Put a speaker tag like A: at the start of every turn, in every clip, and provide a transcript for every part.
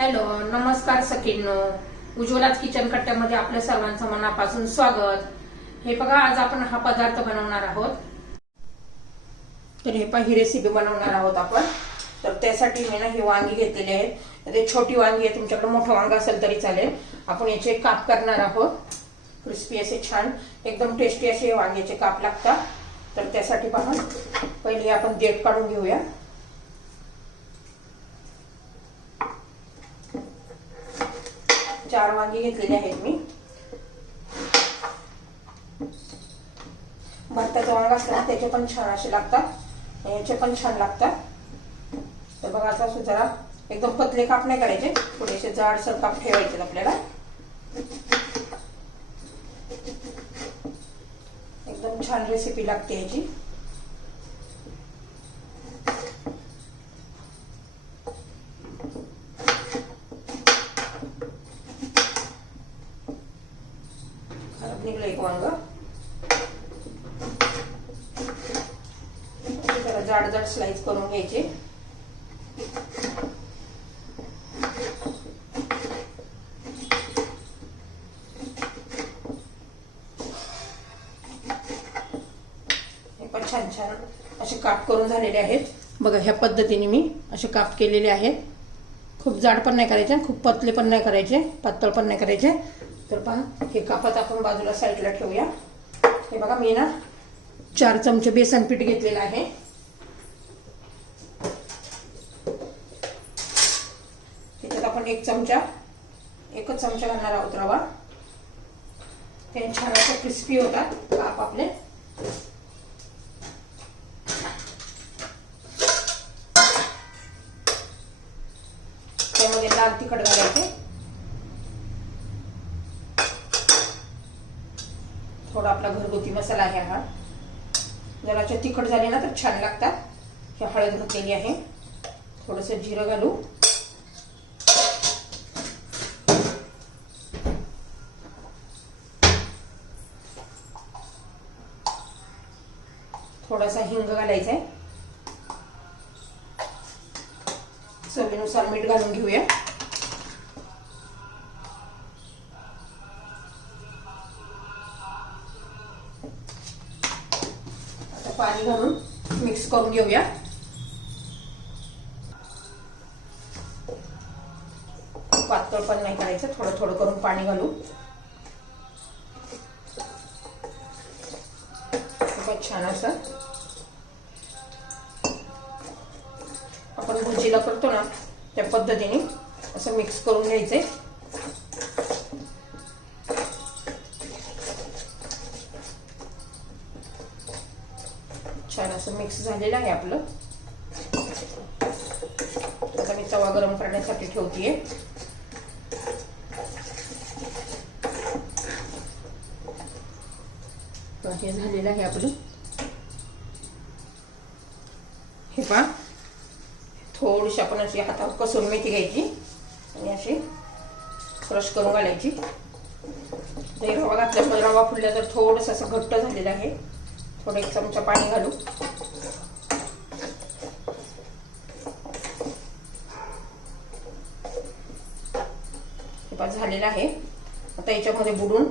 A: Hello नमस्कार सखींनो. उज्ज्वलाच kitchen कट्ट्यामध्ये आपल्या सर्वांचं मनापासून स्वागत. हे बघा आज आपण हा पदार्थ बनवणार आहोत. तर हे पहा ही रेसिपी बनवणार आहोत आपण. तर त्यासाठी मी ना ही वांगी घेतलेली आहेत ते म्हणजे छोटी वांगी आहे तुमच्याकडे मोठं वांग असेल तरी चालेल. आपण याचे काप करणार आहोत. क्रिस्पी असे छान एकदम टेस्टी असे वांग्याचे काप लागतात. तर त्यासाठी पहा पहिले आपण देठ काढून घेऊया. चार वांगी घेतलेली आहेत मी. भरताचा वांग असला त्याचे पण छान असे लागतात. याचे पण छान लागतात. तर बघा आता असं जरा एकदम पतले काप नाही करायचे. थोडेसे जाडसर काप ठेवायचे आपल्याला. एकदम छान रेसिपी लागते याची खराब निघलं एक वांग जाड जाड स्लाइस करून घ्यायचे. हे पण छान छान असे काप करून झालेले आहेत. बघा ह्या पद्धतीने मी असे काप केलेले आहेत. खूप जाड पण नाही करायचे खूप पतले पण नाही करायचे पातळ पण नाही करायचे. तर पहा हे कापात आपण बाजूला साईडला ठेवूया. हे बघा मी ना चार चमचे बेसन पीठ घेतलेलं आहे. आपण एक चमचा एकच चमचा घालणार आहोत रवा. त्याने छान असं क्रिस्पी होतात काप आपले. त्यामध्ये लाल तिखट घालायचे. थोडा आपला घरगुती मसाला आहे हा. जराच्या तिखट झाले ना तर छान लागतात. हे हळद घातलेली आहे. थोडस जिरं घालू. थोडासा हिंग घालायचा आहे चवीनुसार मीठ घालून घेऊया. आता पाणी घालून मिक्स करून घेऊया. पातळ पण नाही करायचं थोडं थोडं करून पाणी घालू. छान असं आपण भजीला करतो ना त्या पद्धतीने असं मिक्स करून घ्यायचंय छान असं मिक्स झालेलं आहे आपलं. आता मी तवा गरम करण्यासाठी ठेवतीये. हे झालेलं आहे आपलं. हे पहा. थोडीशी आपण अशी हातावर कसून मेथी घ्यायची आणि अशी क्रश करून घालायची. ते रवा घातल्यामुळे रवा फुलल्या तर थोडंसं असं घट्ट झालेलं आहे. थोडं एक चमचा पाणी घालू. हे पा झालेलं आहे. आता याच्यामध्ये बुडून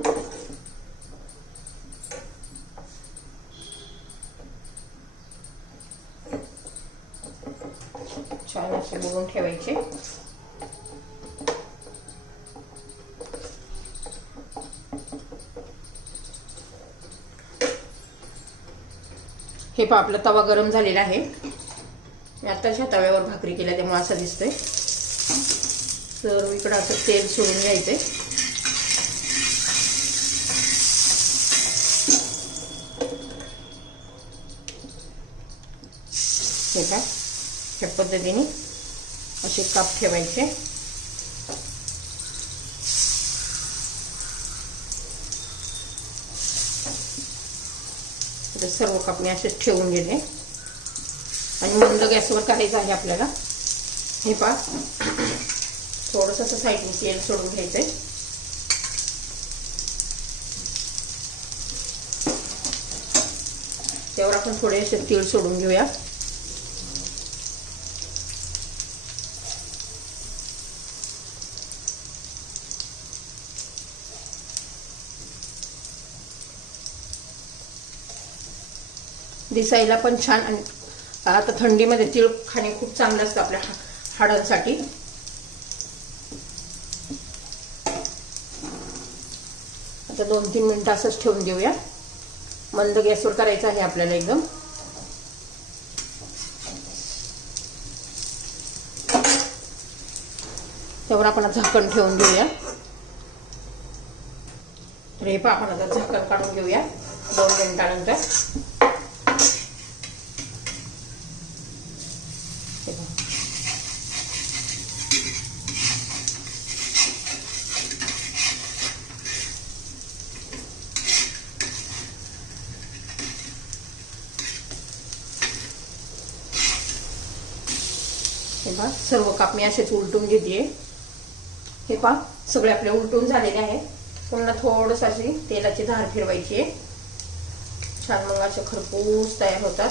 A: छान असे बुडून ठेवायचे. हे पा आपला तवा गरम झालेला आहे. मी आताच्या तव्यावर भाकरी केल्या त्यामुळे असं दिसतंय. तर इकडं असं तेल सोडून घ्यायचंय. हे का ह्या पद्धतीने असे काप ठेवायचे. सर्व काप मी असेच ठेवून गेले. आणि मंद गॅसवर करायचं आहे आपल्याला. हे पा थोडस साईडने तेल सोडून घ्यायचंय. त्यावर आपण थोडे असे तीळ सोडून घेऊया. दिसायला पण छान आणि आता थंडीमध्ये तिळ खाणे खूप चांगलं असतं आपल्या हाडांसाठी. आता दोन तीन मिनटं असंच ठेवून देऊया. मंद गॅसवर करायचं आहे आपल्याला एकदम. त्यावर आपण झाकण ठेवून घेऊया तर हे पण आपण आता झाकण काढून घेऊया. दोन मिनिटानंतर. हे पहा. सर्व काप मी असेच उलटून घेते हे पहा सगळे आपले उलटून झालेले आहे पुन्हा थोडस अशी तेलाची धार फिरवायची आहे. छान मग असे खरपूस तयार होतात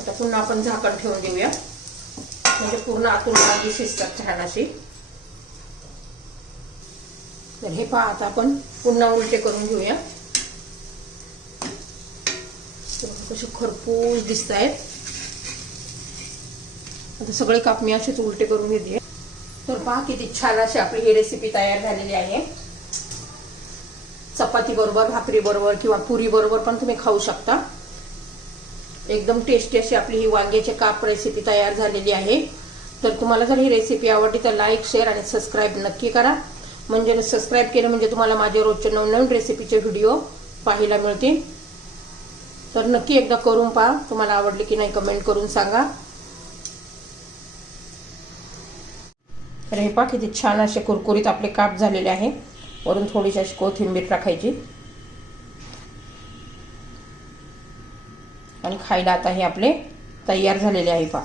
A: आता पुन्हा आपण झाकण ठेवून देऊया म्हणजे पूर्ण आतून भाजी शिजतात छान अशी तर हे पहा आता आपण पुन्हा उलटे करून घेऊया. कसे खरपूस दिसत आहेत आता सगळे काप मी असेच उलटे करून घेते. तर पहा किती छान अशी आपली ही रेसिपी तयार झालेली आहे. चपाती बरोबर भाकरी बरोबर किंवा पुरी बरोबर पण तुम्ही खाऊ शकता. एकदम टेस्टी अशी आपली ही वांग्याची काप रेसिपी तयार झालेली आहे. तर तुम्हाला जर ही रेसिपी आवडली तर लाईक शेअर आणि सबस्क्राईब नक्की करा. म्हणजे सबस्क्राईब केलं म्हणजे तुम्हाला माझ्या रोजचे नवनवीन रेसिपीचे व्हिडिओ पाहायला मिळतील. तर नक्की एकदा करून पहा तुम्हाला आवडली की नाही कमेंट करून सांगा. तर हे पहा किती छान असे कुरकुरीत आपले काप झालेले आहे. वरून थोडीशी अशी कोथिंबीर टाकायची. आणि खायला आता हे आपले तयार झालेले आहे पहा